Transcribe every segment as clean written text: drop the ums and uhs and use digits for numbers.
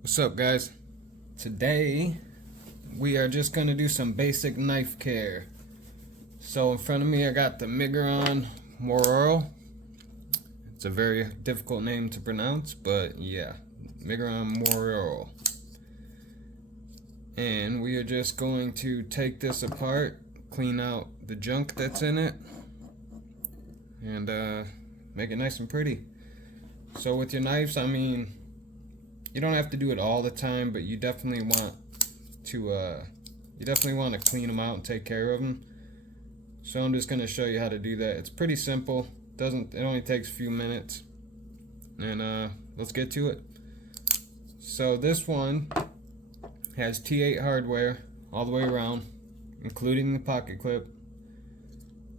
What's up, guys? Today we are just going to do some basic knife care. So in front of me I got the Miguron Moyarl. It's a very difficult name to pronounce, but yeah, Miguron Moyarl. And we are just going to take this apart, clean out the junk that's in it, and make it nice and pretty. So with your knives, I mean, you don't have to do it all the time, but you definitely want to clean them out and take care of them. So I'm just going to show you how to do that. It's pretty simple. It only takes a few minutes. And let's get to it. So this one has T8 hardware all the way around, including the pocket clip,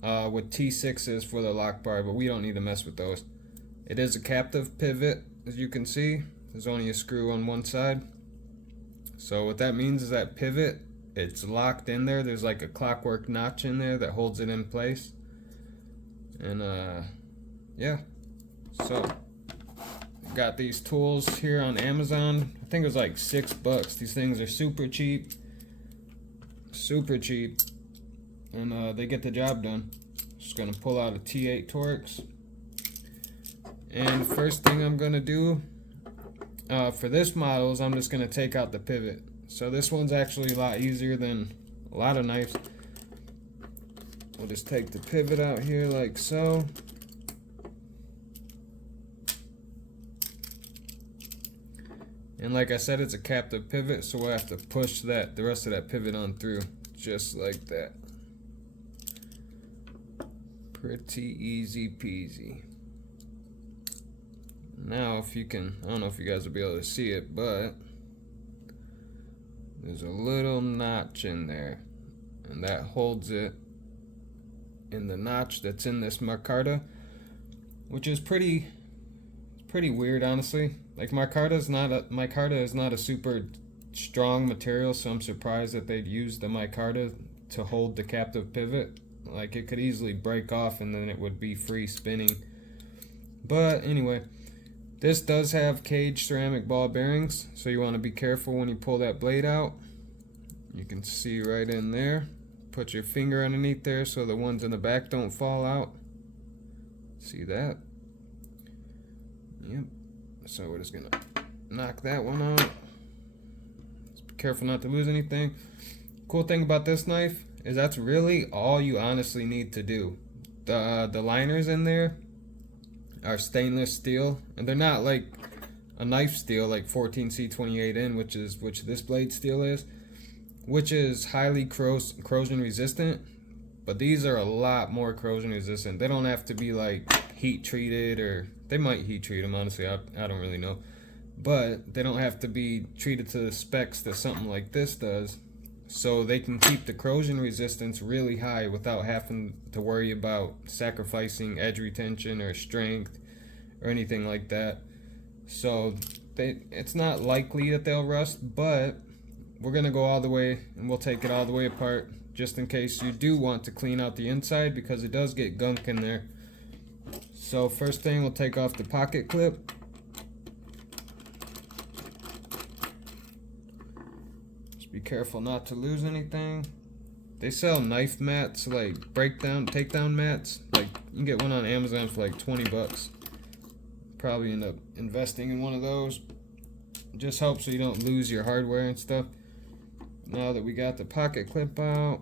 with T6s for the lock bar, but we don't need to mess with those. It is a captive pivot, as you can see. There's only a screw on one side. So what that means is that pivot, it's locked in there. There's like a clockwork notch in there that holds it in place. And yeah. So got these tools here on Amazon. I think it was like $6. These things are super cheap. Super cheap. And they get the job done. Just gonna pull out a T8 Torx. And first thing I'm gonna do for this model is I'm just going to take out the pivot. So this one's actually a lot easier than a lot of knives. We'll just take the pivot out here like so. And like I said, it's a captive pivot, so we'll have to push the rest of that pivot on through, just like that. Pretty easy peasy. Now if you can, I don't know if you guys will be able to see it, but there's a little notch in there, and that holds it in the notch that's in this micarta, which is pretty weird, honestly. Like micarta is not a super strong material, so I'm surprised that they'd use the micarta to hold the captive pivot. Like it could easily break off and then it would be free spinning. But anyway, this does have caged ceramic ball bearings, so you want to be careful when you pull that blade out. You can see right in there. Put your finger underneath there so the ones in the back don't fall out. See that? Yep. So we're just gonna knock that one out. Just be careful not to lose anything. Cool thing about this knife is that's really all you honestly need to do. The liners in there are stainless steel, and they're not like a knife steel like 14C28N, which this blade steel is, which is highly corrosion resistant. But these are a lot more corrosion resistant. They don't have to be like heat treated, or they might heat treat them, honestly, I don't really know, but they don't have to be treated to the specs that something like this does. So they can keep the corrosion resistance really high without having to worry about sacrificing edge retention or strength or anything like that. So it's not likely that they'll rust, but we're going to go all the way and we'll take it all the way apart just in case you do want to clean out the inside, because it does get gunk in there. So first thing, we'll take off the pocket clip. Be careful not to lose anything. They sell knife mats, like takedown mats. Like you can get one on Amazon for like $20. Probably end up investing in one of those. Just helps so you don't lose your hardware and stuff. Now that we got the pocket clip out,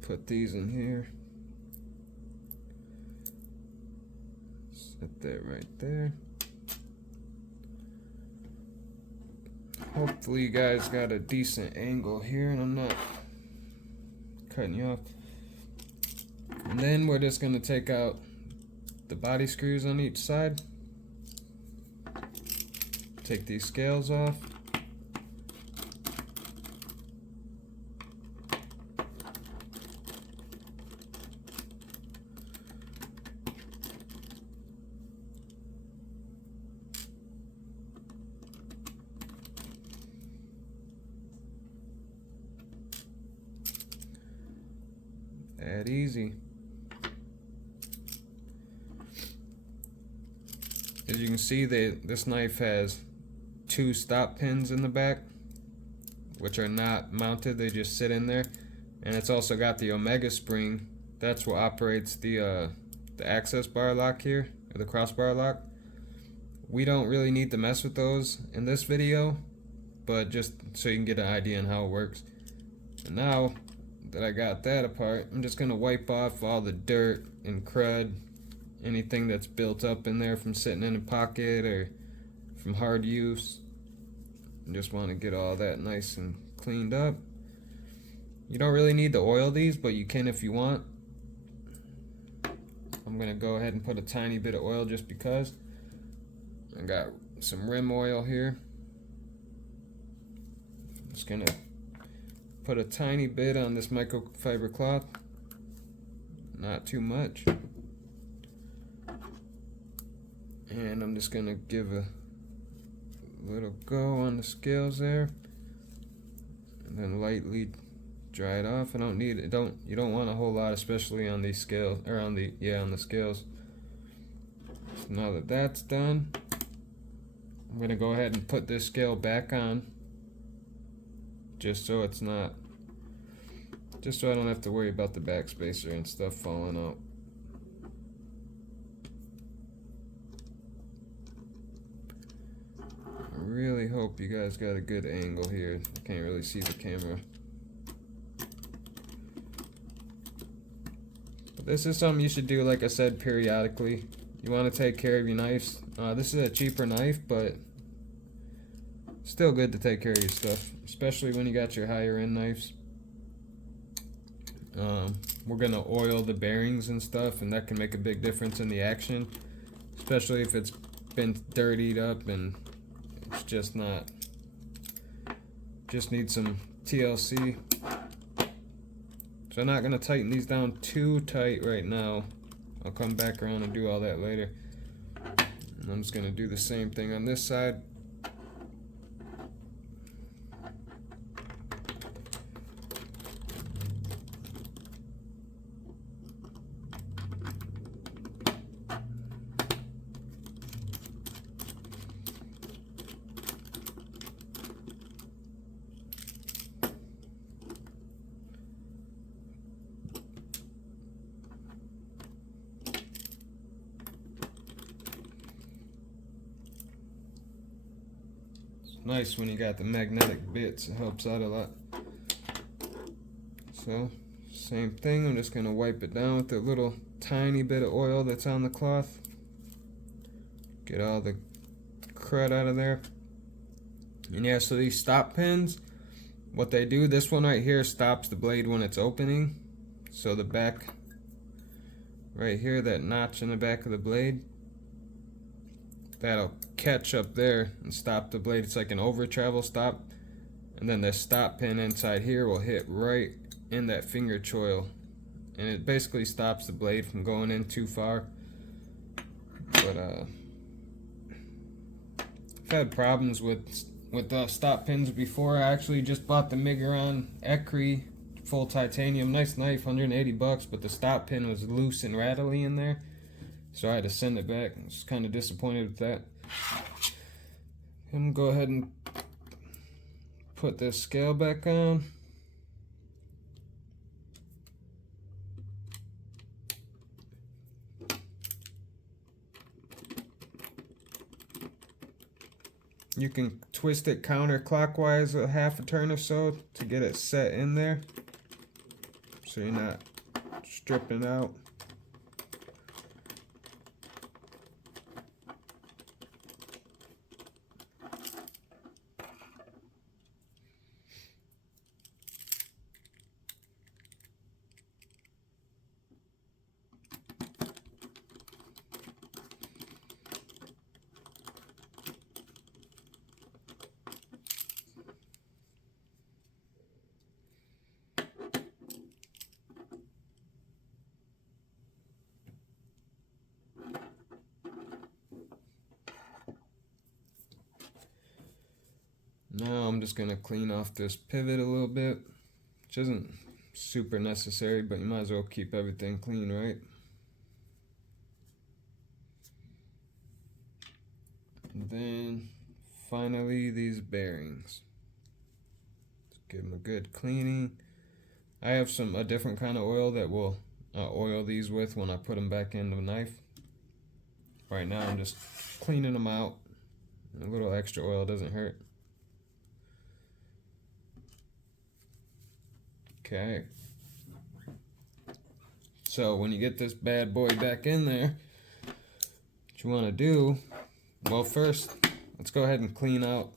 put these in here. Set that right there. Hopefully you guys got a decent angle here and I'm not cutting you off. And then we're just going to take out the body screws on each side. Take these scales off. That easy. As you can see, this knife has 2 stop pins in the back, which are not mounted, they just sit in there. And it's also got the Omega spring. That's what operates the access bar lock here, or the crossbar lock. We don't really need to mess with those in this video, but just so you can get an idea on how it works. And now that I got that apart, I'm just gonna wipe off all the dirt and crud, anything that's built up in there from sitting in a pocket or from hard use. I just want to get all that nice and cleaned up. You don't really need to oil these, but you can if you want. I'm gonna go ahead and put a tiny bit of oil just because. I got some rim oil here. I'm just gonna put a tiny bit on this microfiber cloth, not too much. And I'm just gonna give a little go on the scales there, and then lightly dry it off. I don't need it. You don't want a whole lot, especially on these scales, or on the scales. So now that that's done, I'm gonna go ahead and put this scale back on, just so it's not, just so I don't have to worry about the backspacer and stuff falling out. I really hope you guys got a good angle here. I can't really see the camera. But this is something you should do, like I said, periodically. You want to take care of your knives. This is a cheaper knife, but still good to take care of your stuff, especially when you got your higher end knives. We're gonna oil the bearings and stuff, and that can make a big difference in the action, especially if it's been dirtied up and it's just needs some TLC. So I'm not gonna tighten these down too tight right now. I'll come back around and do all that later. And I'm just gonna do the same thing on this side. Nice when you got the magnetic bits, it helps out a lot. So, same thing, I'm just going to wipe it down with a little tiny bit of oil that's on the cloth. Get all the crud out of there. And yeah, so these stop pins, what they do, this one right here stops the blade when it's opening. So the back, right here, that notch in the back of the blade, that'll catch up there and stop the blade. It's like an over travel stop, and then the stop pin inside here will hit right in that finger choil, and it basically stops the blade from going in too far. But I've had problems with stop pins before. I actually just bought the Miguron Ecri full titanium, nice knife, 180 bucks, but the stop pin was loose and rattly in there, so I had to send it back. I was kind of disappointed with that. I'm gonna go ahead and put this scale back on. You can twist it counterclockwise a half a turn or so to get it set in there, so you're not stripping out. Now I'm just going to clean off this pivot a little bit, which isn't super necessary, but you might as well keep everything clean, right? And then finally these bearings. Let's give them a good cleaning. I have a different kind of oil that will oil these with when I put them back in the knife. Right now I'm just cleaning them out. A little extra oil doesn't hurt. Okay. So when you get this bad boy back in there, what you want to do, well, first let's go ahead and clean out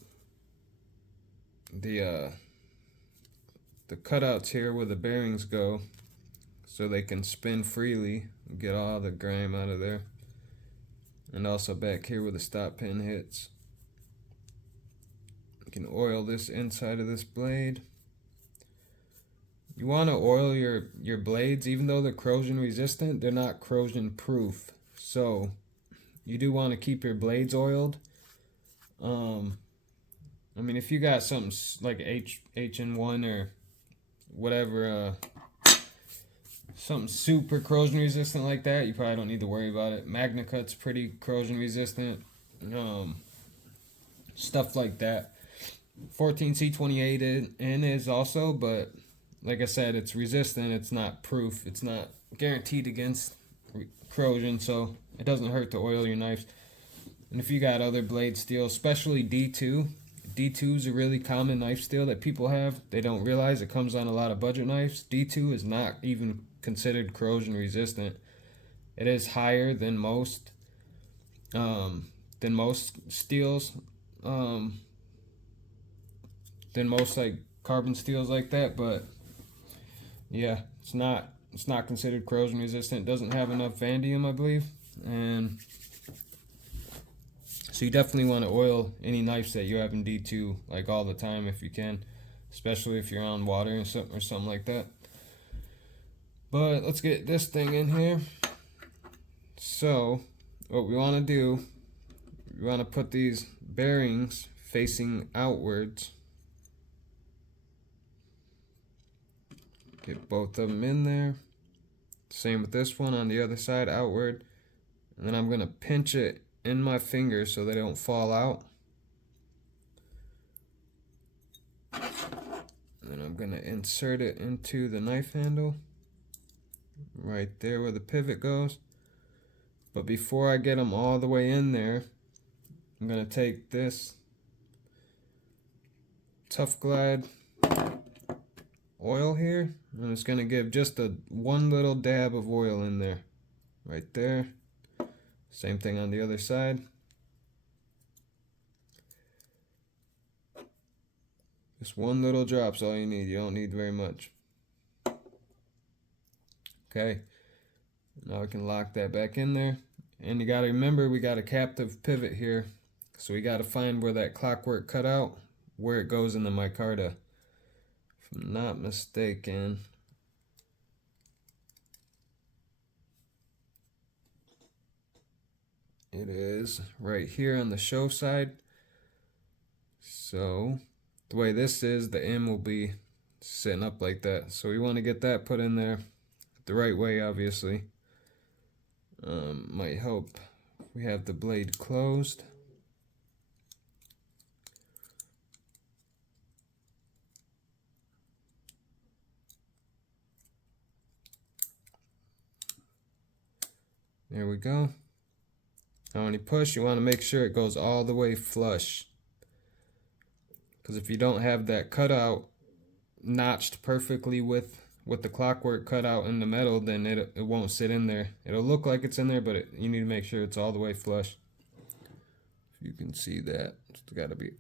the cutouts here where the bearings go, so they can spin freely and get all the grime out of there. And also back here where the stop pin hits. You can oil this inside of this blade. You want to oil your blades, even though they're corrosion resistant, they're not corrosion proof. So you do want to keep your blades oiled. I mean, if you got something like HN1 or whatever, something super corrosion resistant like that, you probably don't need to worry about it. MagnaCut's pretty corrosion resistant. Stuff like that. 14C28 is also, but like I said, it's resistant. It's not proof. It's not guaranteed against corrosion, so it doesn't hurt to oil your knives. And if you got other blade steel, especially D2, D2 is a really common knife steel that people have. They don't realize it comes on a lot of budget knives. D2 is not even considered corrosion resistant. It is higher than most steels, than most like carbon steels like that. But yeah, it's not considered corrosion resistant. It doesn't have enough vanadium, I believe, and so you definitely want to oil any knives that you have in D2 like all the time if you can, especially if you're on water or something like that. But let's get this thing in here. So what we want to do, we want to put these bearings facing outwards. Get both of them in there. Same with this one on the other side, outward. And then I'm going to pinch it in my fingers so they don't fall out. And then I'm going to insert it into the knife handle. Right there where the pivot goes. But before I get them all the way in there, I'm going to take this Tough Glide oil here. I'm just going to give just one little dab of oil in there. Right there. Same thing on the other side. Just one little drop's all you need. You don't need very much. Okay. Now we can lock that back in there. And you got to remember, we got a captive pivot here. So we got to find where that clockwork cut out, where it goes in the micarta. If I'm not mistaken, it is right here on the show side. So the way this is, the M will be sitting up like that. So we want to get that put in there the right way, obviously. Might help if we have the blade closed. There we go. Now when you push, you want to make sure it goes all the way flush. Because if you don't have that cutout notched perfectly with the clockwork cutout in the metal, then it won't sit in there. It'll look like it's in there, but you need to make sure it's all the way flush. If you can see that, it's got to be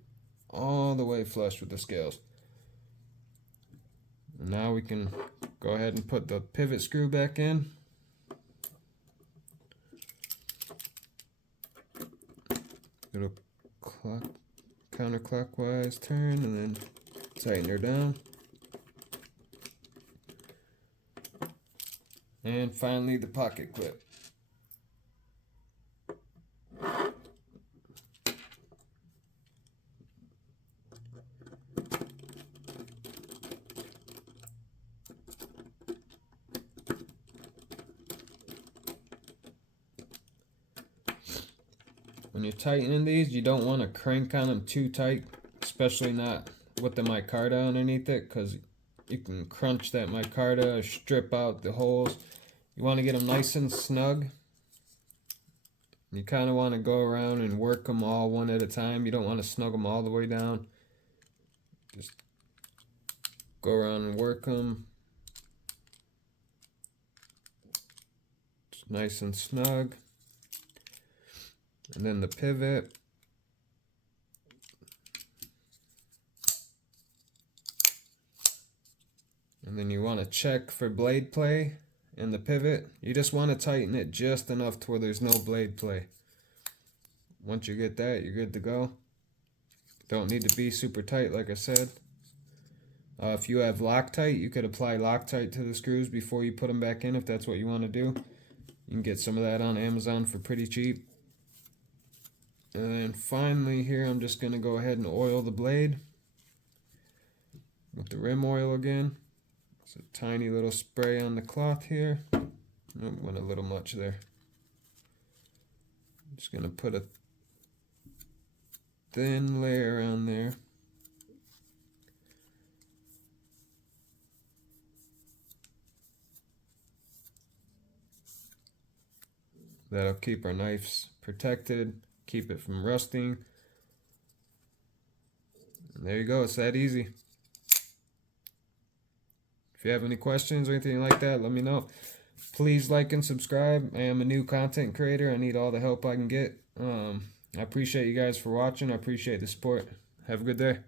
all the way flush with the scales. And now we can go ahead and put the pivot screw back in. Little counterclockwise turn and then tighten her down. And finally the pocket clip. when you're tightening these, you don't want to crank on them too tight, especially not with the micarta underneath it, because you can crunch that micarta or strip out the holes. You want to get them nice and snug. You kind of want to go around and work them all one at a time. You don't want to snug them all the way down. Just go around and work them. Just nice and snug. And then the pivot. And then you want to check for blade play in the pivot. You just want to tighten it just enough to where there's no blade play. Once you get that, you're good to go. Don't need to be super tight, like I said. If you have Loctite, you could apply Loctite to the screws before you put them back in if that's what you want to do. You can get some of that on Amazon for pretty cheap. And then finally here, I'm just going to go ahead and oil the blade with the rim oil again. It's a tiny little spray on the cloth here. Oh, went a little much there. I'm just going to put a thin layer on there. That'll keep our knives protected, keep it from rusting. And there you go, it's that easy. If you have any questions or anything like that, let me know. Please like and subscribe. I am a new content creator. I need all the help I can get. I appreciate you guys for watching. I appreciate the support. Have a good day.